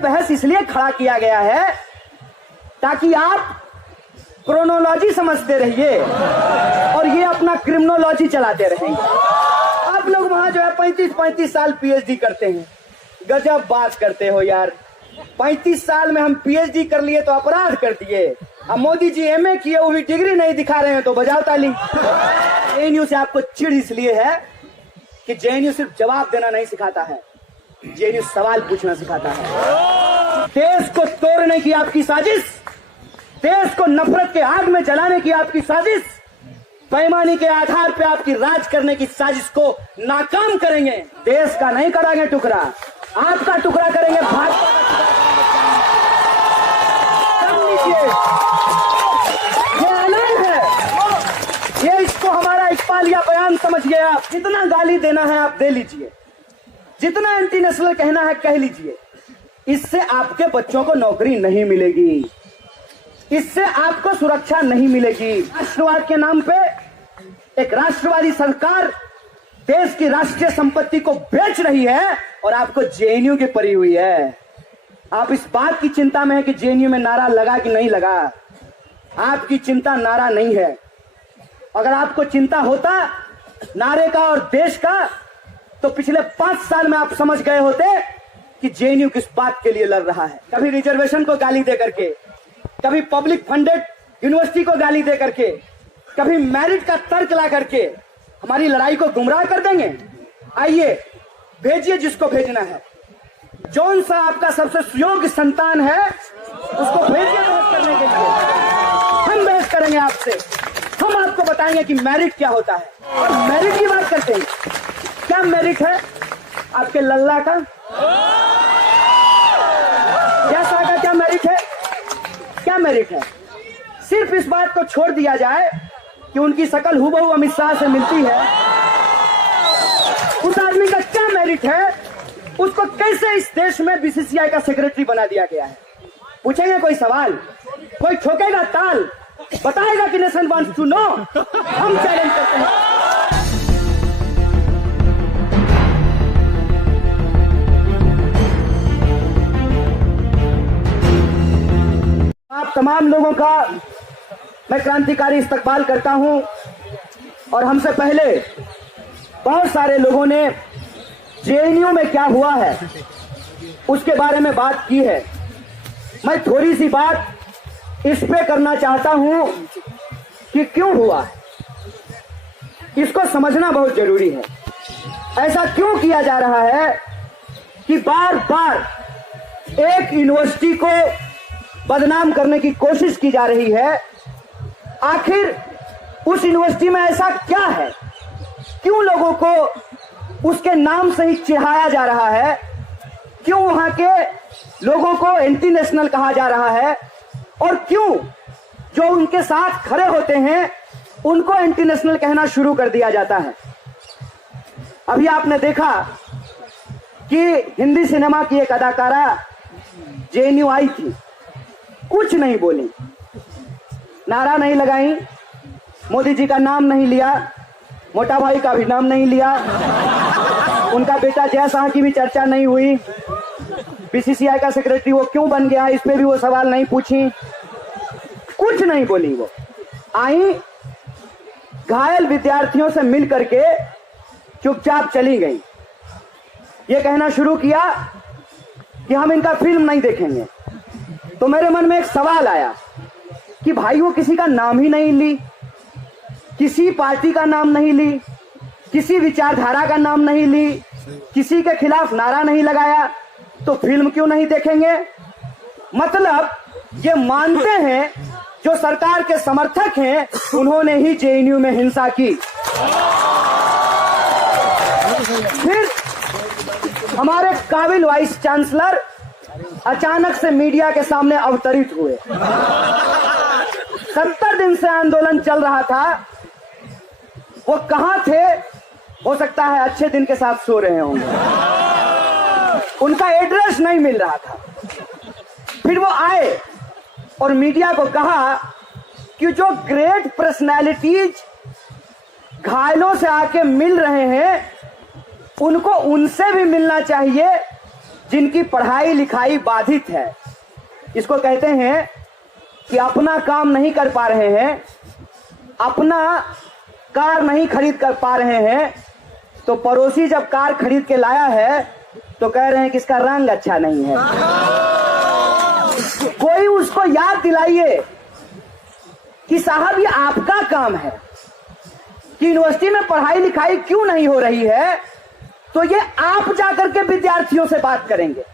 बहस इसलिए खड़ा किया गया है ताकि आप क्रोनोलॉजी समझते रहिए और ये अपना क्रिमिनोलॉजी चलाते रहेंगे। आप लोग वहां जो है 35 साल पीएचडी करते हैं। गजब बात करते हो यार। 35 साल में हम पीएचडी कर लिए तो अपराध कर दिए। अब मोदी जी एमए किए वो भी डिग्री नहीं दिखा रहे हैं तो बजाओ ताली। जेएनयू से आपको चिढ़ इसलिए है कि जेएनयू सिर्फ जवाब देना नहीं सिखाता है, जेएनयू सवाल पूछना सिखाता है। देश को तोड़ने की आपकी साजिश, देश को नफरत के आग में जलाने की आपकी साजिश, बेईमानी के आधार पे आपकी राज करने की साजिश को नाकाम करेंगे। देश का नहीं कराएंगे टुकड़ा, आपका टुकड़ा करेंगे। भाजपा ये ऐलान है, ये इसको हमारा इकबालिया बयान समझिए। आप जितना गाली देना है आप दे लीजिए, जितना एंटी नेशनल कहना है कह लीजिए। इससे आपके बच्चों को नौकरी नहीं मिलेगी, इससे आपको सुरक्षा नहीं मिलेगी। राष्ट्रवाद के नाम पे एक राष्ट्रवादी सरकार देश की राष्ट्रीय संपत्ति को बेच रही है और आपको जेएनयू की पड़ी हुई है। आप इस बात की चिंता में है कि जेएनयू में नारा लगा कि नहीं लगा। आपकी चिंता नारा नहीं है। अगर आपको चिंता होता नारे का और देश का तो पिछले 5 साल में आप समझ गए होते कि जेएनयू किस बात के लिए लड़ रहा है। कभी रिजर्वेशन को गाली दे करके, कभी पब्लिक फंडेड यूनिवर्सिटी को गाली दे करके, कभी मेरिट का तर्क ला करके हमारी लड़ाई को गुमराह कर देंगे। आइए भेजिए जिसको भेजना है। जौन सा आपका सबसे सुयोग्य संतान है उसको भेजिए बहस करने के लिए। हम बहस करेंगे आपसे, हम आपको बताएंगे कि मेरिट क्या होता है। और मेरिट की बात करते हैं, क्या मेरिट है आपके लल्ला का, जैसा का क्या मेरिट है, क्या मेरिट है। सिर्फ इस बात को छोड़ दिया जाए कि उनकी शकल हूबहू अमित शाह से मिलती है। उस आदमी का क्या मेरिट है, उसको कैसे इस देश में बीसीसीआई का सेक्रेटरी बना दिया गया है। पूछेंगे कोई सवाल, कोई ठोकेगा ताल, बताएगा कि नेशन वांट्स टू नो। हम चैलेंज करते हैं। आप तमाम लोगों का मैं क्रांतिकारी इस्तकबाल करता हूं और हमसे पहले बहुत सारे लोगों ने जेएनयू में क्या हुआ है उसके बारे में बात की है। मैं थोड़ी सी बात इस पे करना चाहता हूं कि क्यों हुआ है, इसको समझना बहुत जरूरी है। ऐसा क्यों किया जा रहा है कि बार बार एक यूनिवर्सिटी को बदनाम करने की कोशिश की जा रही है। आखिर उस यूनिवर्सिटी में ऐसा क्या है, क्यों लोगों को उसके नाम से ही चिढ़ाया जा रहा है, क्यों वहां के लोगों को एंटी नेशनल कहा जा रहा है और क्यों जो उनके साथ खड़े होते हैं उनको एंटी नेशनल कहना शुरू कर दिया जाता है। अभी आपने देखा कि हिंदी सिनेमा की एक अदाकारा जेएनयू आई थी, कुछ नहीं बोली, नारा नहीं लगाई, मोदी जी का नाम नहीं लिया, मोटा भाई का भी नाम नहीं लिया, उनका बेटा जय शाह की भी चर्चा नहीं हुई, बीसीसीआई का सेक्रेटरी वो क्यों बन गया इस पे भी वो सवाल नहीं पूछी, कुछ नहीं बोली। वो आई, घायल विद्यार्थियों से मिल करके चुपचाप चली गई। ये कहना शुरू किया कि हम इनका फिल्म नहीं देखेंगे। तो मेरे मन में एक सवाल आया कि भाई वो किसी का नाम ही नहीं ली, किसी पार्टी का नाम नहीं ली, किसी विचारधारा का नाम नहीं ली, किसी के खिलाफ नारा नहीं लगाया, तो फिल्म क्यों नहीं देखेंगे। मतलब ये मानते हैं जो सरकार के समर्थक हैं उन्होंने ही जेएनयू में हिंसा की। फिर हमारे काबिल वाइस चांसलर अचानक से मीडिया के सामने अवतरित हुए। 70 दिन से आंदोलन चल रहा था, वो कहां थे, हो सकता है अच्छे दिन के साथ सो रहे होंगे, उनका एड्रेस नहीं मिल रहा था। फिर वो आए और मीडिया को कहा कि जो ग्रेट पर्सनैलिटीज घायलों से आके मिल रहे हैं उनको उनसे भी मिलना चाहिए जिनकी पढ़ाई लिखाई बाधित है, इसको कहते हैं कि अपना काम नहीं कर पा रहे हैं, अपना कार नहीं खरीद कर पा रहे हैं, तो पड़ोसी जब कार खरीद के लाया है तो कह रहे हैं कि इसका रंग अच्छा नहीं है। कोई उसको याद दिलाइए कि साहब ये आपका काम है कि यूनिवर्सिटी में पढ़ाई लिखाई क्यों नहीं हो रही है, तो ये आप जाकर के विद्यार्थियों से बात करेंगे,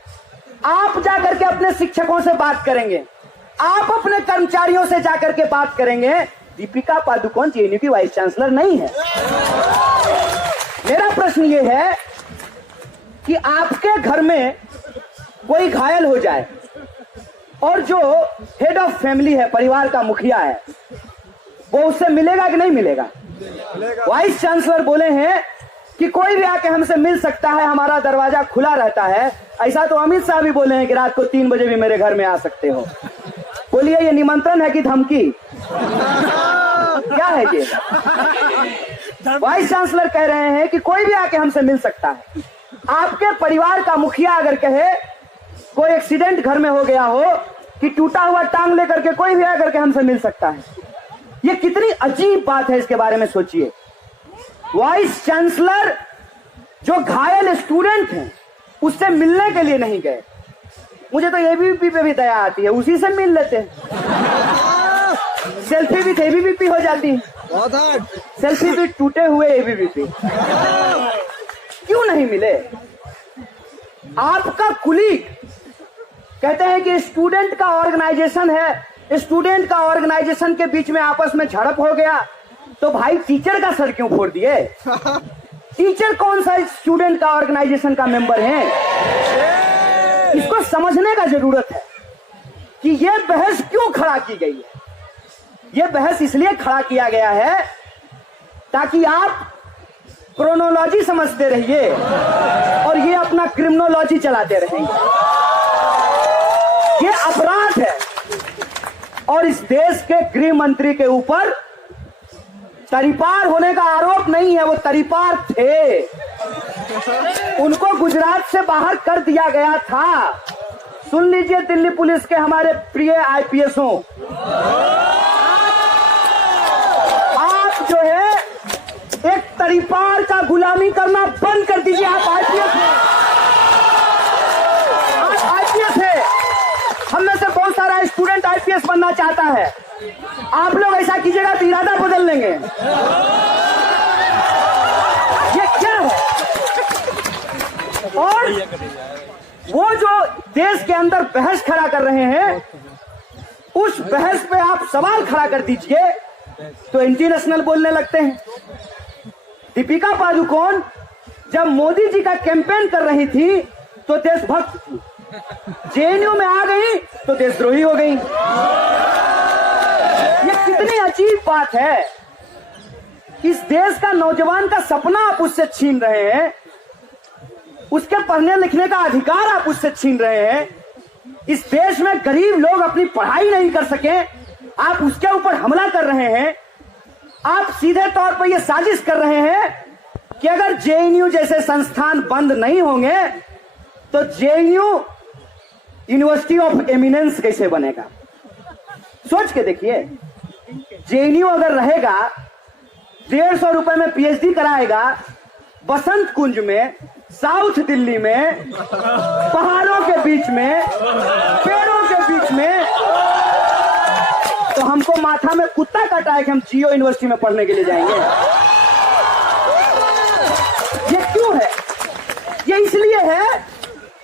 आप जाकर के अपने शिक्षकों से बात करेंगे, आप अपने कर्मचारियों से जाकर के बात करेंगे। दीपिका पादुकोण जेएनयू की वाइस चांसलर नहीं है। मेरा प्रश्न ये है कि आपके घर में कोई घायल हो जाए और जो हेड ऑफ फैमिली है, परिवार का मुखिया है, वो उससे मिलेगा कि नहीं मिलेगा? वाइस चांसलर बोले हैं कि कोई भी आके हमसे मिल सकता है, हमारा दरवाजा खुला रहता है। ऐसा तो अमित शाह भी बोले हैं कि रात को 3 बजे भी मेरे घर में आ सकते हो। बोलिए ये निमंत्रण है कि धमकी? क्या है ये? वाइस चांसलर कह रहे हैं कि कोई भी आके हमसे मिल सकता है। आपके परिवार का मुखिया अगर कहे कोई एक्सीडेंट घर में हो गया हो कि टूटा हुआ टांग लेकर के कोई भी आकर के हमसे मिल सकता है, ये कितनी अजीब बात है, इसके बारे में सोचिए। वाइस चांसलर जो घायल स्टूडेंट हैं उससे मिलने के लिए नहीं गए। मुझे तो एबीवीपी पे भी दया आती है, उसी से मिल लेते हैं। सेल्फी भी एबीवीपी हो जाती है, सेल्फी भी टूटे हुए एबीवीपी। क्यों नहीं मिले? आपका कुलीग कहते हैं कि स्टूडेंट का ऑर्गेनाइजेशन है, स्टूडेंट का ऑर्गेनाइजेशन के बीच में आपस में झड़प हो गया, तो भाई टीचर का सर क्यों फोड़ दिए? टीचर कौन सा स्टूडेंट का ऑर्गेनाइजेशन का मेंबर है? इसको समझने का जरूरत है कि यह बहस क्यों खड़ा की गई है। यह बहस इसलिए खड़ा किया गया है ताकि आप क्रोनोलॉजी समझते रहिए और ये अपना क्रिमिनोलॉजी चलाते रहेंगे। ये अपराध है और इस देश के गृह मंत्री के ऊपर तरीपार होने का आरोप नहीं है, वो तरीपार थे। उनको गुजरात से बाहर कर दिया गया था। सुन लीजिए दिल्ली पुलिस के हमारे प्रिय आईपीएसों, आप जो है एक तरीपार का गुलामी करना बंद कर दीजिए। आप आईपीएस हैं, आप आईपीएस हैं। हम में से बहुत सारा स्टूडेंट आईपीएस बनना चाहता है। आप लोग ऐसा कीजिएगा तो इरादा बदल लेंगे। ये क्या है? और वो जो देश के अंदर बहस खड़ा कर रहे हैं, उस बहस पे आप सवाल खड़ा कर दीजिए तो एंटी नेशनल बोलने लगते हैं। दीपिका पादुकोण जब मोदी जी का कैंपेन कर रही थी तो देशभक्त थी, जेएनयू में आ गई तो देशद्रोही हो गई। ये कितनी अजीब बात है। इस देश का नौजवान का सपना आप उससे छीन रहे हैं, उसके पढ़ने लिखने का अधिकार आप उससे छीन रहे हैं। इस देश में गरीब लोग अपनी पढ़ाई नहीं कर सके, आप उसके ऊपर हमला कर रहे हैं। आप सीधे तौर पर यह साजिश कर रहे हैं कि अगर जेएनयू जैसे संस्थान बंद नहीं होंगे तो जेएनयू यूनिवर्सिटी ऑफ एमिनेंस कैसे बनेगा? सोच के देखिए, जेएनयू अगर रहेगा, 150 रुपए में पीएचडी कराएगा बसंत कुंज में, साउथ दिल्ली में, पहाड़ों के बीच में, पेड़ों के बीच में, तो हमको माथा में कुत्ता काटा है कि हम जियो यूनिवर्सिटी में पढ़ने के लिए जाएंगे। ये क्यों है? ये इसलिए है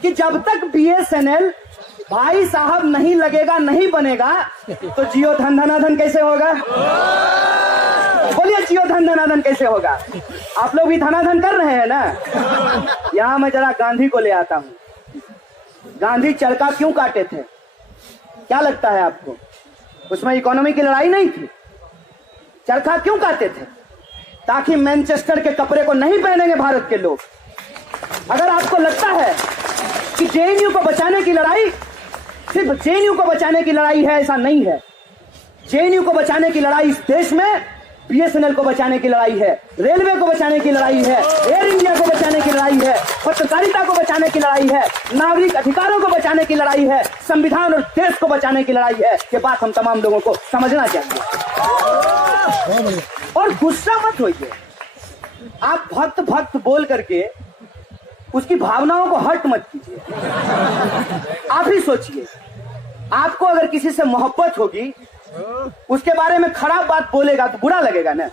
कि जब तक बीएसएनएल भाई साहब नहीं लगेगा, नहीं बनेगा, तो जियो धन धनाधन कैसे होगा? बोलिए, जियो धन धनाधन कैसे होगा? आप लोग भी धनाधन कर रहे हैं ना। यहां मैं जरा गांधी को ले आता हूं। गांधी चरखा क्यों काटे थे? क्या लगता है आपको? उसमें इकोनॉमी की लड़ाई नहीं थी। चरखा क्यों काटे थे? ताकि मैनचेस्टर के कपड़े को नहीं पहनेंगे भारत के लोग। अगर आपको लगता है कि जेएनयू को बचाने की लड़ाई सिर्फ जेएनयू को बचाने की लड़ाई है, ऐसा नहीं है। जेएनयू को बचाने की लड़ाई इस देश में बीएसएनएल को बचाने की लड़ाई है, रेलवे को बचाने की लड़ाई है, एयर इंडिया को बचाने की लड़ाई है, पत्रकारिता को बचाने की लड़ाई है, नागरिक अधिकारों को बचाने की लड़ाई है, संविधान और देश को बचाने की लड़ाई है। ये बात हम तमाम लोगों को समझना चाहिए। और गुस्सा मत होइए। आप भक्त भक्त बोल करके उसकी भावनाओं को हर्ट मत कीजिए। आप ही सोचिए, आपको अगर किसी से मोहब्बत होगी, उसके बारे में खराब बात बोलेगा तो बुरा लगेगा ना।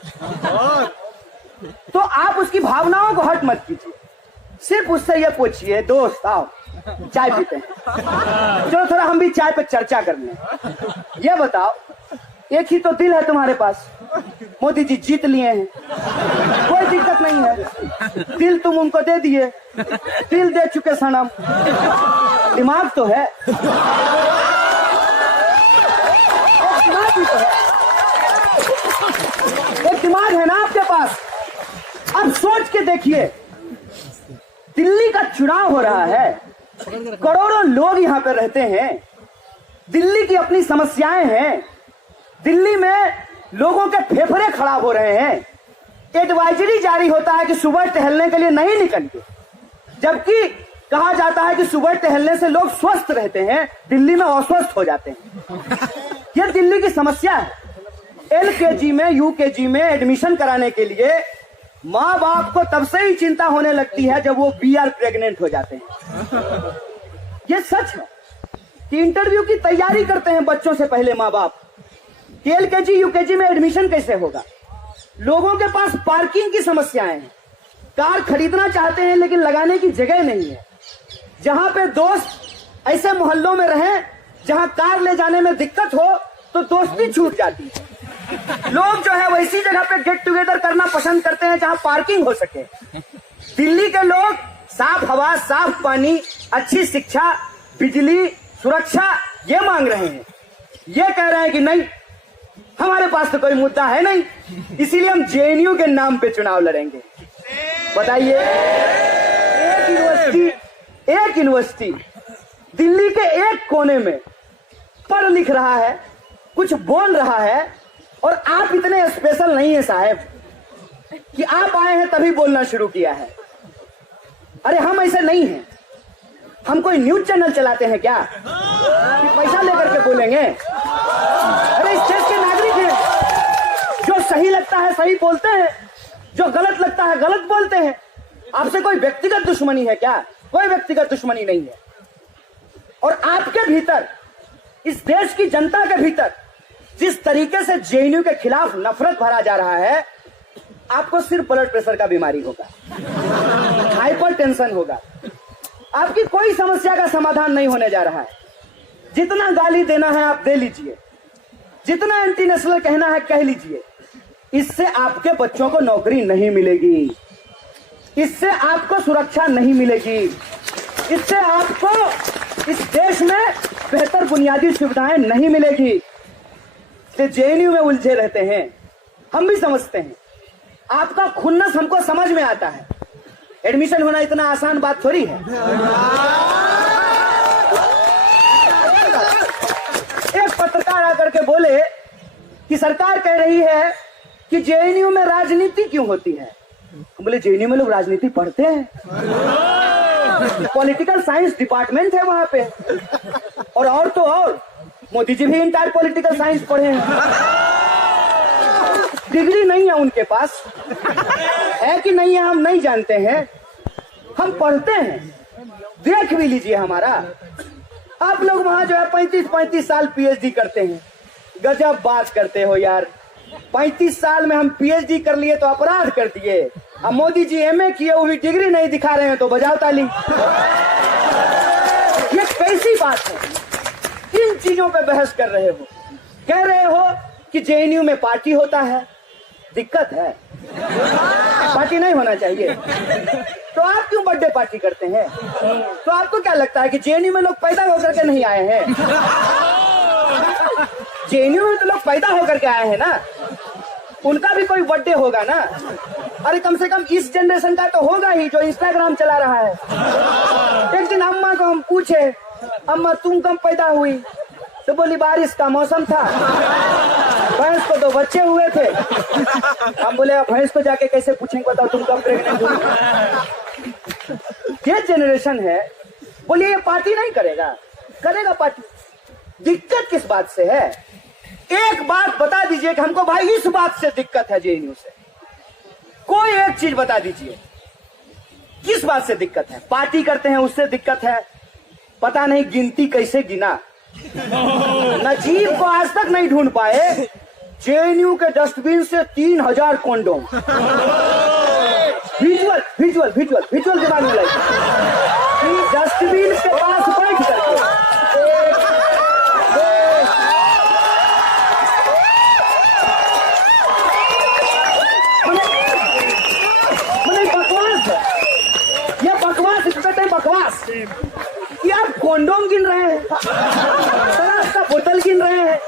तो आप उसकी भावनाओं को हर्ट मत कीजिए। सिर्फ उससे ये पूछिए, दोस्त आओ चाय पीते हैं, चलो थोड़ा हम भी चाय पे चर्चा कर लें। ये बताओ, एक ही तो दिल है तुम्हारे पास, मोदी जी जीत लिए हैं, कोई दिक्कत नहीं है, दिल तुम उनको दे दिए, दिल दे चुके सनम, दिमाग तो है, एक दिमाग है ना आपके पास। अब सोच के देखिए, दिल्ली का चुनाव हो रहा है, करोड़ों लोग यहां पर रहते हैं, दिल्ली की अपनी समस्याएं हैं, दिल्ली में लोगों के फेफड़े खराब हो रहे हैं, एडवाइजरी जारी होता है कि सुबह टहलने के लिए नहीं निकलिए, जबकि कहा जाता है कि सुबह टहलने से लोग स्वस्थ रहते हैं, दिल्ली में अस्वस्थ हो जाते हैं। यह दिल्ली की समस्या है। एलकेजी में, यूकेजी में एडमिशन कराने के लिए माँ बाप को तब से ही चिंता होने लगती है जब वो बीआर प्रेग्नेंट हो जाते हैं। ये सच है कि इंटरव्यू की तैयारी करते हैं बच्चों से पहले माँ बाप कि एलकेजी यूकेजी में एडमिशन कैसे होगा। लोगों के पास पार्किंग की समस्याएं हैं, कार खरीदना चाहते हैं लेकिन लगाने की जगह नहीं है। जहां पे दोस्त ऐसे मोहल्लों में रहें जहां कार ले जाने में दिक्कत हो तो दोस्ती छूट जाती है। लोग जो है वैसी जगह पे गेट टुगेदर करना पसंद करते हैं जहां पार्किंग हो सके। दिल्ली के लोग साफ हवा, साफ पानी, अच्छी शिक्षा, बिजली, सुरक्षा ये मांग रहे हैं। ये कह रहे हैं कि नहीं, हमारे पास तो कोई मुद्दा है नहीं, इसीलिए हम जेएनयू के नाम पे चुनाव लड़ेंगे। बताइए, एक यूनिवर्सिटी दिल्ली के एक कोने में पढ़ लिख रहा है, कुछ बोल रहा है, और आप इतने स्पेशल नहीं है साहब कि आप आए हैं तभी बोलना शुरू किया है। अरे हम ऐसे नहीं हैं। हम कोई न्यूज चैनल चलाते हैं क्या कि पैसा लेकर के बोलेंगे? अरे इस देश के नागरिक हैं, जो सही लगता है सही बोलते हैं, जो गलत लगता है गलत बोलते हैं। आपसे कोई व्यक्तिगत दुश्मनी है क्या? कोई व्यक्तिगत दुश्मनी नहीं है। और आपके भीतर, इस देश की जनता के भीतर जिस तरीके से जेएनयू के खिलाफ नफरत भरा जा रहा है, आपको सिर्फ ब्लड प्रेशर का बीमारी होगा, हाइपर टेंशन होगा, आपकी कोई समस्या का समाधान नहीं होने जा रहा है। जितना गाली देना है आप दे लीजिए, जितना एंटी नेशनल कहना है कह लीजिए, इससे आपके बच्चों को नौकरी नहीं मिलेगी, इससे आपको सुरक्षा नहीं मिलेगी, इससे आपको इस देश में बेहतर बुनियादी सुविधाएं नहीं मिलेगी। जेएनयू में उलझे रहते हैं, हम भी समझते हैं, आपका खुन्नस हमको समझ में आता है। एडमिशन होना इतना आसान बात थोड़ी है। एक पत्रकार आकर के बोले कि सरकार कह रही है कि जेएनयू में राजनीति क्यों होती है। बोले जेएनयू में लोग राजनीति पढ़ते हैं, पॉलिटिकल साइंस डिपार्टमेंट है वहां पे। और तो और मोदी जी भी इंटायर पॉलिटिकल साइंस पढ़े हैं। डिग्री नहीं है उनके पास, है कि नहीं है हम नहीं जानते हैं, हम पढ़ते हैं। देख भी लीजिए हमारा, आप लोग वहां जो है 35 साल पीएचडी करते हैं। गजब बात करते हो यार, 35 साल में हम पीएचडी कर लिए तो अपराध कर दिए। अब मोदी जी एमए किए हुई डिग्री नहीं दिखा रहे हैं तो बजाओ ताली। ये कैसी बात है? किन चीजों पे बहस कर रहे हो? कह रहे हो कि जेएनयू में पार्टी होता है, दिक्कत है, पार्टी नहीं होना चाहिए। तो आप क्यों बर्थडे पार्टी करते हैं? तो आपको क्या लगता है कि जेएनयू में लोग पैदा होकर के नहीं आए हैं? जेएनयू में तो लोग पैदा होकर के आए हैं ना, उनका भी कोई बर्थडे होगा ना। अरे कम से कम इस जनरेशन का तो होगा ही जो इंस्टाग्राम चला रहा है। एक दिन अम्मा को हम पूछे, अम्मा तुम कब पैदा हुई? तो बोली बारिश का मौसम था। भैंस को 2 बच्चे हुए थे। हम बोले आप भैंस को जाके कैसे पूछेंगे, बताओ तुम कब प्रेग्नेंट हुई। ये जनरेशन है, बोलिए ये पार्टी नहीं करेगा, करेगा पार्टी। दिक्कत किस बात से है? एक बात बता दीजिए कि हमको भाई इस बात से दिक्कत है जेएनयू से, कोई एक चीज बता दीजिए किस बात से दिक्कत है। पार्टी करते हैं उससे दिक्कत है, पता नहीं गिनती कैसे गिना, नजीब को आज तक नहीं ढूंढ पाए। जेएनयू के डस्टबिन से 3000 condom. Visual visual visual visual दिमाग में लाइए, डस्टबिन के पास बैठ करके बकवास है, ये बकवास कहते हैं, बकवास कि आप कॉन्डोम गिन रहे हैं, शराब का बोतल गिन रहे हैं।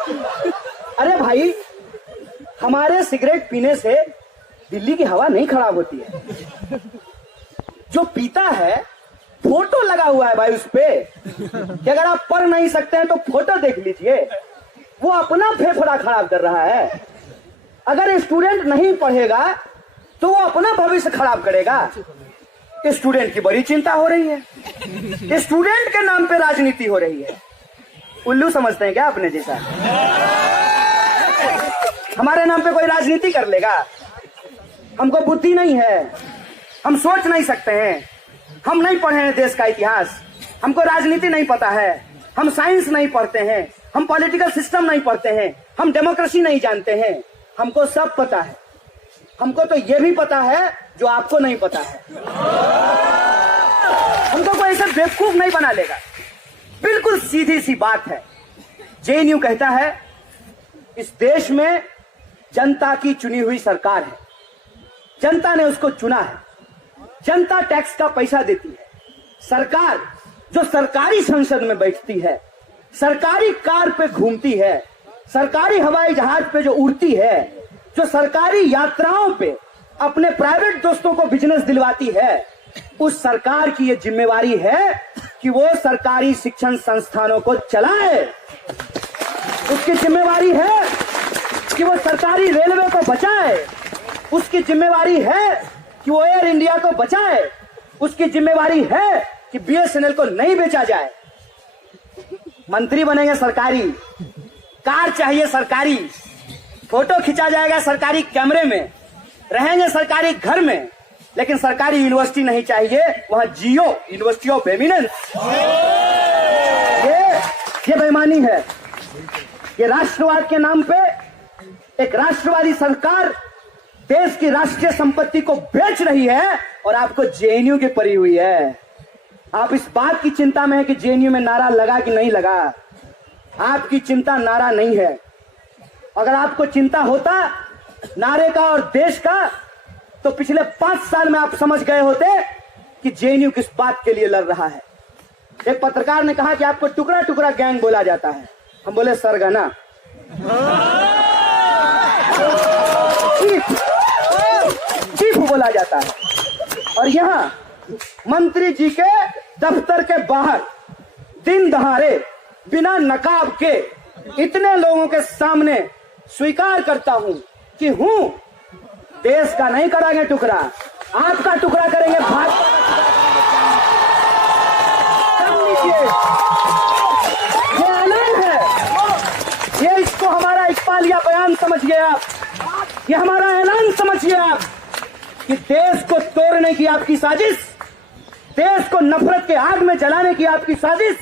अरे भाई, हमारे सिगरेट पीने से दिल्ली की हवा नहीं खराब होती है। जो पीता है, फोटो लगा हुआ है भाई उस पे कि अगर आप पढ़ नहीं सकते हैं तो फोटो देख लीजिए, वो अपना फेफड़ा खराब कर रहा है। अगर स्टूडेंट नहीं पढ़ेगा तो वो अपना भविष्य खराब करेगा। स्टूडेंट की बड़ी चिंता हो रही है, स्टूडेंट के नाम पे राजनीति हो रही है। उल्लू समझते हैं क्या अपने जैसा? हमारे नाम पे कोई राजनीति कर लेगा? हमको बुद्धि नहीं है, हम सोच नहीं सकते हैं, हम नहीं पढ़े हैं देश का इतिहास, हमको राजनीति नहीं पता है, हम साइंस नहीं पढ़ते हैं, हम पॉलिटिकल सिस्टम नहीं पढ़ते हैं, हम डेमोक्रेसी नहीं जानते हैं। हमको सब पता है, हमको तो ये भी पता है जो आपको नहीं पता है। हमको कोई ऐसा बेवकूफ नहीं बना लेगा। बिल्कुल सीधी सी बात है। जेएनयू कहता है इस देश में जनता की चुनी हुई सरकार है, जनता ने उसको चुना है, जनता टैक्स का पैसा देती है। सरकार जो सरकारी संसद में बैठती है, सरकारी कार पे घूमती है, सरकारी हवाई जहाज पे जो उड़ती है, जो सरकारी यात्राओं पे अपने प्राइवेट दोस्तों को बिजनेस दिलवाती है, उस सरकार की ये जिम्मेवारी है कि वो सरकारी शिक्षण संस्थानों को चलाए। उसकी जिम्मेवारी है कि वो सरकारी रेलवे को बचाए, उसकी जिम्मेवारी है कि वो एयर इंडिया को बचाए, उसकी जिम्मेवारी है कि बीएसएनएल को नहीं बेचा जाए। मंत्री बनेंगे सरकारी, कार चाहिए सरकारी, फोटो खिंचा जाएगा सरकारी कैमरे में, रहेंगे सरकारी घर में, लेकिन सरकारी यूनिवर्सिटी नहीं चाहिए, वहां जियो, यूनिवर्सिटी ऑफ एमिनेंस। ये बेईमानी है। ये राष्ट्रवाद के नाम पे एक राष्ट्रवादी सरकार देश की राष्ट्रीय संपत्ति को बेच रही है और आपको जेएनयू की पड़ी हुई है। आप इस बात की चिंता में है कि जेएनयू में नारा लगा कि नहीं लगा। आपकी चिंता नारा नहीं है। अगर आपको चिंता होता नारे का और देश का, तो पिछले 5 साल में आप समझ गए होते कि जेएनयू किस बात के लिए लड़ रहा है। एक पत्रकार ने कहा कि आपको टुकड़ा टुकड़ा गैंग बोला जाता है। हम बोले सरगना, चीफ बोला जाता है। और यहां मंत्री जी के दफ्तर के बाहर दिन दहाड़े बिना नकाब के इतने लोगों के सामने स्वीकार करता हूं कि हूं देश का नहीं कराएंगे टुकड़ा, आपका टुकड़ा करेंगे, भाजपा का ये ऐलान है। ये इसको हमारा इकबालिया बयान समझिए आप, ये हमारा ऐलान समझिए आप कि देश को तोड़ने की आपकी साजिश, देश को नफरत के आग में जलाने की आपकी साजिश,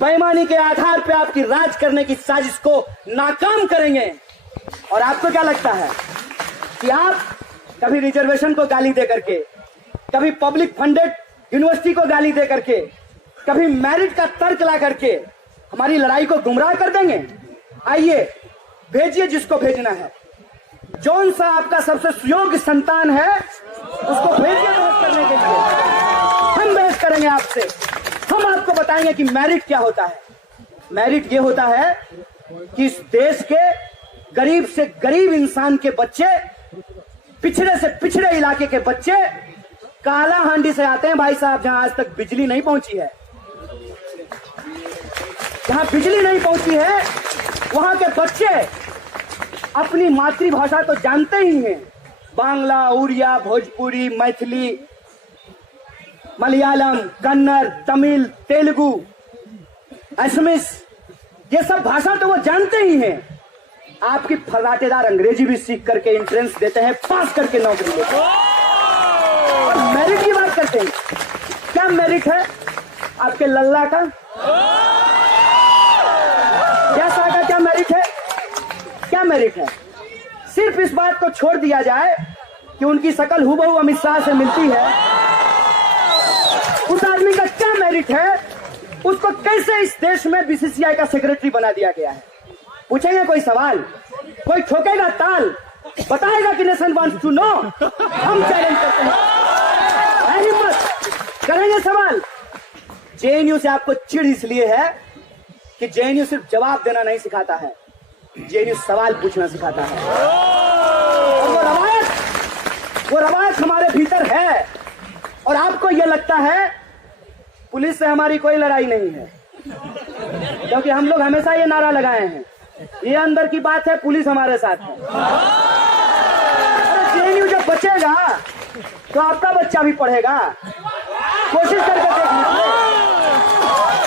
बेईमानी के आधार पे आपकी राज करने की साजिश को नाकाम करेंगे। और आपको क्या लगता है कि आप कभी रिजर्वेशन को गाली दे करके, कभी पब्लिक फंडेड यूनिवर्सिटी को गाली दे करके, कभी मैरिट का तर्क ला करके हमारी लड़ाई को गुमराह कर देंगे? आइए भेजिए जिसको भेजना है, जौन सा आपका सबसे सुयोग्य संतान है उसको भेजिए बहस करने के लिए। हम बहस करेंगे आपसे, हम आपको बताएंगे कि मेरिट क्या होता है। मेरिट ये होता है कि इस देश के गरीब से गरीब इंसान के बच्चे, पिछड़े से पिछड़े इलाके के बच्चे काला हांडी से आते हैं भाई साहब, जहां आज तक बिजली नहीं पहुंची है, जहां बिजली नहीं पहुंची है वहां के बच्चे अपनी मातृभाषा तो जानते ही हैं, बांग्ला, उड़िया, भोजपुरी, मैथिली, मलयालम, कन्नड़, तमिल, तेलुगु, असमीस, ये सब भाषा तो वो जानते ही हैं। आपकी फर्राटेदार अंग्रेजी भी सीख करके एंट्रेंस देते हैं, पास करके नौकरी लेते हैं। और मेरिट की बात करते हैं, क्या मेरिट है आपके लल्ला का? कैसा का क्या मेरिट है? क्या मेरिट है? सिर्फ इस बात को छोड़ दिया जाए कि उनकी शकल हूबहू अमित शाह से मिलती है, उस आदमी का क्या मेरिट है? उसको कैसे इस देश में बीसीसीआई का सेक्रेटरी बना दिया गया है? पूछेंगे कोई सवाल? कोई ठोकेगा ताल? बताएगा कि नेशन वांट्स टू नो? हम चैलेंज करते हैं, है हिम्मत? करेंगे सवाल। जेएनयू से आपको चिढ़ इसलिए है कि जेएनयू सिर्फ जवाब देना नहीं सिखाता है, जेएनयू सवाल पूछना सिखाता है। और वो रवायत हमारे भीतर है। और आपको यह लगता है पुलिस से हमारी कोई लड़ाई नहीं है, क्योंकि हम लोग हमेशा ये नारा लगाए हैं, ये अंदर की बात है, पुलिस हमारे साथ है। अरे जेएनयू जब बचेगा तो आपका बच्चा भी पढ़ेगा। कोशिश करके देख लीजिए,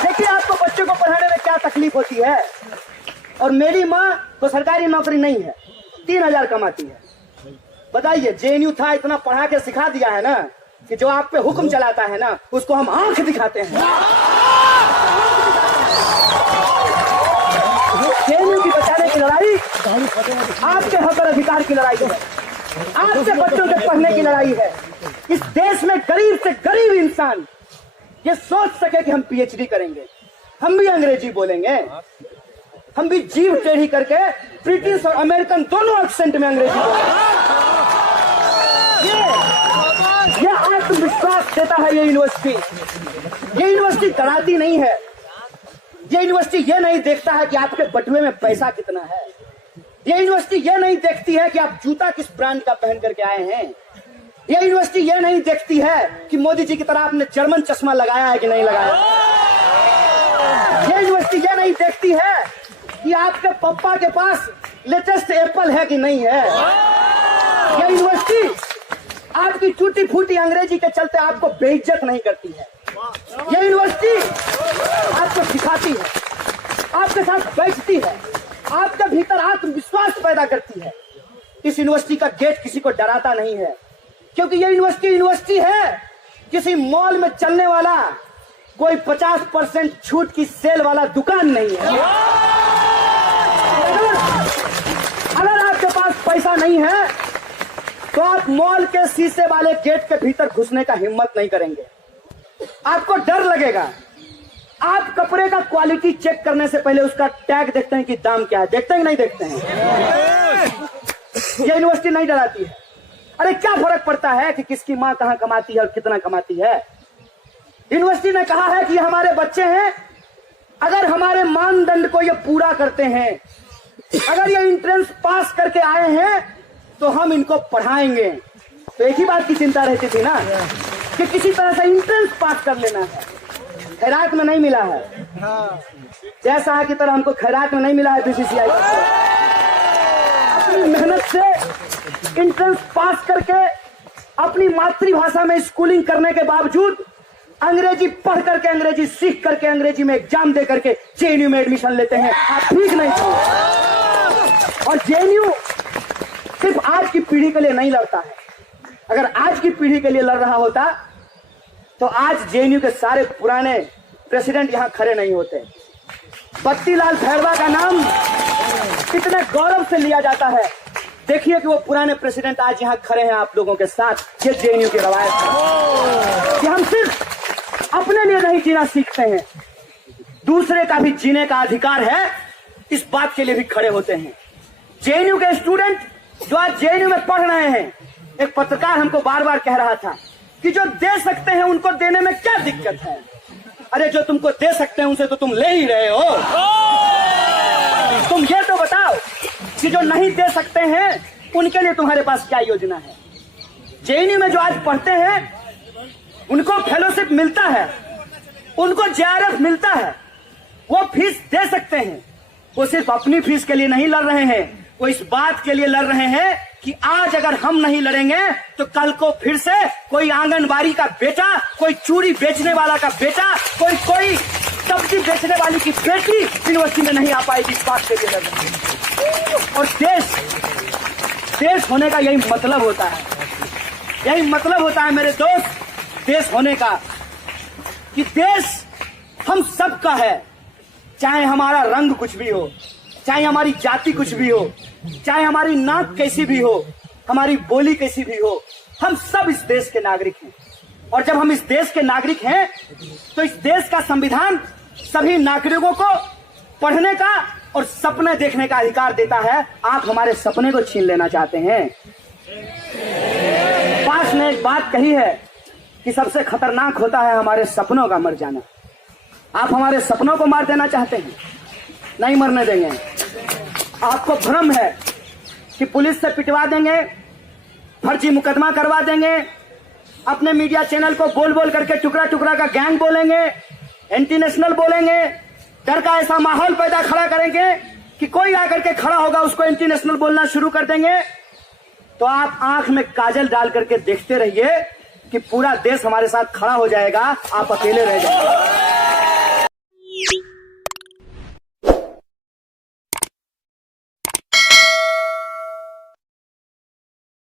देखिए आपको बच्चे को पढ़ाने में क्या तकलीफ होती है। और मेरी माँ तो सरकारी नौकरी नहीं है, 3000 कमाती है। बताइए, जेएनयू था, इतना पढ़ा के सिखा दिया है ना कि जो आप पे हुक्म चलाता है ना, उसको हम आंख दिखाते हैं। जेएनयू की बचाने की लड़ाई आपके हक और अधिकार की लड़ाई है, आपके बच्चों के पढ़ने की लड़ाई है। इस देश में गरीब से गरीब इंसान ये सोच सके कि हम पीएचडी करेंगे, हम भी अंग्रेजी बोलेंगे, हम भी जीभ टेढ़ी करके ब्रिटिश और अमेरिकन दोनों एक्सेंट में अंग्रेजी बोलेंगे। ये आत्मविश्वास देता है ये यूनिवर्सिटी। ये यूनिवर्सिटी डराती नहीं है। ये यूनिवर्सिटी ये नहीं देखता है कि आपके बटुए में पैसा कितना है। ये यूनिवर्सिटी ये नहीं देखती है कि आप जूता किस ब्रांड का पहन करके आए हैं। ये यूनिवर्सिटी ये नहीं देखती है कि मोदी जी की तरह आपने जर्मन चश्मा लगाया है कि नहीं लगाया। ये यूनिवर्सिटी ये नहीं देखती है कि आपके पापा के पास लेटेस्ट एप्पल है कि नहीं है। ये यूनिवर्सिटी आपकी टूटी फूटी अंग्रेजी के चलते आपको बेइज्जत नहीं करती है। ये यूनिवर्सिटी आपको सिखाती है, आपके साथ बैठती है, आपके भीतर आत्मविश्वास पैदा करती है। इस यूनिवर्सिटी का गेट किसी को डराता नहीं है, क्योंकि ये यूनिवर्सिटी है, किसी मॉल में चलने वाला कोई 50% छूट की सेल वाला दुकान नहीं है। अगर आपके पास पैसा नहीं है तो आप मॉल के शीशे वाले गेट के भीतर घुसने का हिम्मत नहीं करेंगे, आपको डर लगेगा। आप कपड़े का क्वालिटी चेक करने से पहले उसका टैग देखते हैं कि दाम क्या है, देखते हैं कि नहीं देखते हैं। ये यूनिवर्सिटी नहीं डराती है। अरे क्या फर्क पड़ता है कि किसकी माँ कहाँ कमाती है और कितना कमाती है। यूनिवर्सिटी ने कहा है कि ये हमारे बच्चे हैं, अगर हमारे मानदंड को ये पूरा करते हैं, अगर ये एंट्रेंस पास करके आए हैं तो हम इनको पढ़ाएंगे। तो एक ही बात की चिंता रहती थी ना कि किसी तरह से एंट्रेंस पास कर लेना है। खैरात में नहीं मिला है, जैसा की तरह हमको खैरात में नहीं मिला है बीसीसीआई। अपनी मेहनत से एंट्रेंस पास करके अपनी मातृभाषा में स्कूलिंग करने के बावजूद अंग्रेजी पढ़ करके, अंग्रेजी सीख करके, अंग्रेजी में एग्जाम दे करके जेएनयू में एडमिशन लेते हैं। आप ठीक नहीं थे। और जेएनयू सिर्फ आज की पीढ़ी के लिए नहीं लड़ता है। अगर आज की पीढ़ी के लिए लड़ रहा होता तो आज जेएनयू के सारे पुराने प्रेसिडेंट यहां खड़े नहीं होते। बत्तीलाल भैरवा का नाम कितने गौरव से लिया जाता है। देखिए कि वो पुराने प्रेसिडेंट आज यहां खड़े हैं आप लोगों के साथ। ये जेएनयू की रवायत है कि हम सिर्फ अपने लिए नहीं जीना सीखते हैं, दूसरे का भी जीने का अधिकार है, इस बात के लिए भी खड़े होते हैं। जेएनयू के स्टूडेंट जो आज जेएनयू में पढ़ रहे हैं, एक पत्रकार हमको बार बार कह रहा था कि जो दे सकते हैं उनको देने में क्या दिक्कत है। अरे जो तुमको दे सकते हैं उनसे तो तुम ले ही रहे हो। तुम ये तो बताओ कि जो नहीं दे सकते हैं उनके लिए तुम्हारे पास क्या योजना है। जेएनयू में जो आज पढ़ते हैं उनको फेलोशिप मिलता है, उनको जेआरएफ मिलता है, वो फीस दे सकते हैं। वो सिर्फ अपनी फीस के लिए नहीं लड़ रहे हैं, वो इस बात के लिए लड़ रहे हैं कि आज अगर हम नहीं लड़ेंगे तो कल को फिर से कोई आंगनबाड़ी का बेटा, कोई चूड़ी बेचने वाला का बेटा, कोई सब्जी बेचने वाली की बेटी यूनिवर्सिटी में नहीं आ पाएगी। इस बात के लिए लड़ रहे हैं। और देश होने का यही मतलब होता है, यही मतलब होता है मेरे दोस्त, देश होने का, कि देश हम सबका है। चाहे हमारा रंग कुछ भी हो, चाहे हमारी जाति कुछ भी हो, चाहे हमारी नाक कैसी भी हो, हमारी बोली कैसी भी हो, हम सब इस देश के नागरिक हैं। और जब हम इस देश के नागरिक हैं तो इस देश का संविधान सभी नागरिकों को पढ़ने का और सपने देखने का अधिकार देता है। आप हमारे सपने को छीन लेना चाहते हैं। पास ने एक बात कही है कि सबसे खतरनाक होता है हमारे सपनों का मर जाना। आप हमारे सपनों को मार देना चाहते हैं, नहीं मरने देंगे। आपको भ्रम है कि पुलिस से पिटवा देंगे, फर्जी मुकदमा करवा देंगे, अपने मीडिया चैनल को बोल बोल करके टुकड़ा टुकड़ा का गैंग बोलेंगे, एंटी नेशनल बोलेंगे, डर का ऐसा माहौल पैदा खड़ा करेंगे कि कोई आकर के खड़ा होगा उसको एंटी नेशनल बोलना शुरू कर देंगे। तो आप आंख में काजल डाल करके देखते रहिए कि पूरा देश हमारे साथ खड़ा हो जाएगा, आप अकेले रह जाएंगे।